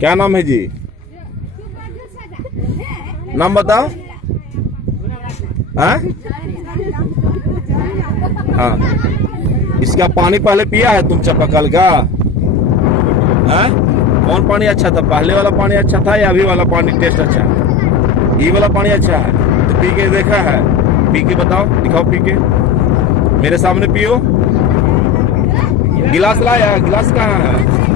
क्या नाम है जी? नाम बताओ। हाँ हाँ, इसका पानी पहले पिया है तुम चापाकल का? हाँ, कौन पानी अच्छा था? पहले वाला पानी अच्छा था या अभी वाला पानी टेस्ट अच्छा है? ये वाला पानी अच्छा है तो पी के देखा है? पी के बताओ, दिखाओ पी के, मेरे सामने पियो। गिलास लाया? गिलास कहाँ है?